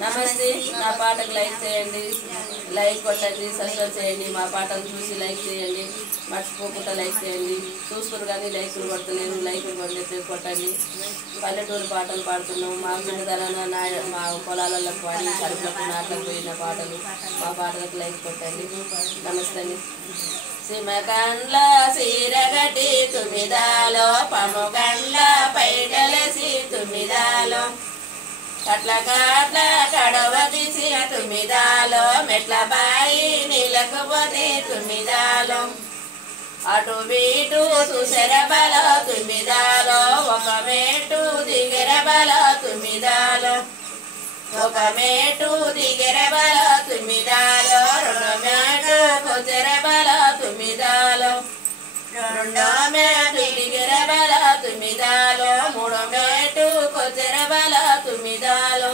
నమస్తే నా పాటకు లైక్ చేయండి లైక్ కొట్టండి సబ్స్క్రైబ్ చేయండి మా పాటలు చూసి లైక్ చేయండి మర్చిపోకుండా లైక్ చేయండి చూసుకురు కానీ లైకులు కొట్టలేరు లైకులు కొట్టండి పల్లెటూరు పాటలు పాడుతున్నాం మా పిల్లదన మా పొలాలలో పాడి కడుపులకు నాట్లకు పోయిన పాటలు మా పాటలకు లైక్ కొట్టండి నమస్తే సిమకండ్ల సీరగటి తుమిదాలో పముగండ్ల పైటలసి తుమిదాలో కట్ల కట్ల కడవ తీసి తుమిదాలో మెట్ల బాయి నీళ్ళకు పోతే తుమిదాలో అటు వీటు చూసెర బల తుమిదాలో ఒక మేటు దిగెర బల తుమిదాలో ఒక మేటు దిగెర బల తుమిదాలో రెండు మేటు కొచెర బల తుమిదాలో రెండో మేటు దిగెర బల తుమిదాలో మూడో మేటు కొచెర బల తుమిదాలో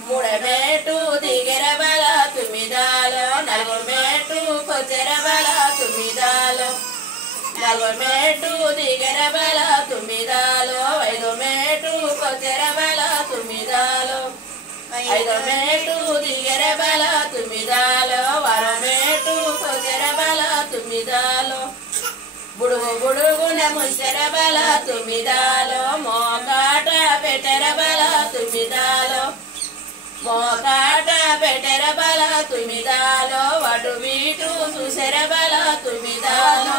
మూడో మేటు దిగెర బల తుమిదాలో నాలుగో మేటు కొచెర బల తుమిదాలో నాలుగో మేటు దిగెర బల తుమిదాలో ఐదో మేటు కొచెర బల తుమిదాలో ఐదో మేటు దిగెర బల తుమిదాలో ఆరో మేటు కొచెర బల తుమిదాలో బుడుగు బుడుగున ముంచెర బల తుమిదాలో మోకాట పెట్టెర బల తుమిదాలో మోకాట పెట్టెర బల తుమిదాలో అటు వీటు చూసెర బల తుమిదాలో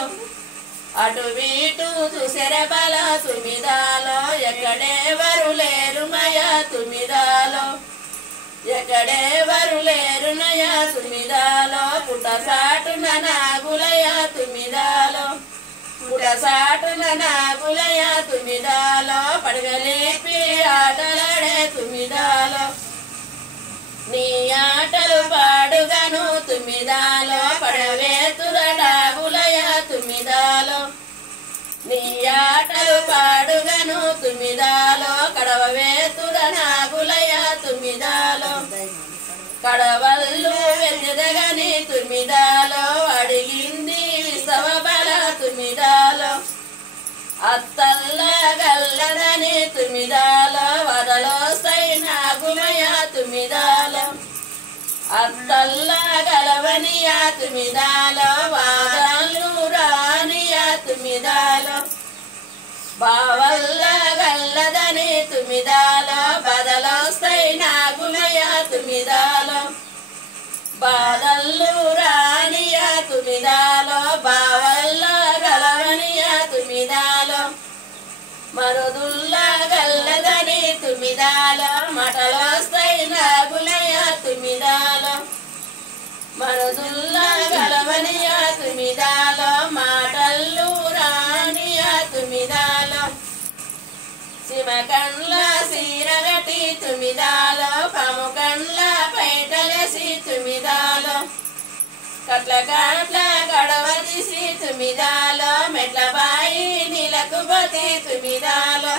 అటు వీటు చూసెర బల తుమిదాలో ఎక్కడెవరు లేరు నయ తుమిదాలో ఎక్కడెవరు లేరు నయ తుమిదాలో పుట్టసాటున నాగులయ తుమిదాలో పుట్టసాటున నాగులయ తుమిదాలో పడగలేపి ఆటలాడే తుమిదాలో నీ ఆటలు పాడుగాను తుమిదాలో పడవేతుర నాగులయ తుమిదాలో నీ ఆటలు పాడుగాను తుమిదాలో కడవవేతుర నాగులయ తుమిదాలో కడవల్లు వెచ్చదగని తుమిదాలో అడిగింది విసవ బల తుమిదాలో అత్తల్ల గల్లదని తుమిదాలో వదలోసై నాగుమయ తుమిదాలో అత్తల్ల గలవనియ తుమిదాలో వాదలు రానియ తుమిదాలో బావల్ల గల్లదని తుమిదాలో బదలోసై నాగుమయ తుమిదాలో బాదల్లు రానియ తుమిదాలో బావల్ల గలవనియ తుమిదాలో మరుదుల్ల గల్లదని తుమిదాలో మటలోస్తై నాగులయ తుమిదాలో మరుదుల్ల గలవనియ తుమిదాలో మాటల్లు రానియ తుమిదాలో సిమకండ్ల సీరగటి తుమిదాలో పముకండ్ల పైటలసి తుమిదాలో కట్ల కట్ల గడవ తీసి తుమిదాలో మెట్ల బాయి నీళ్ళకు పోతే తుమిదాలో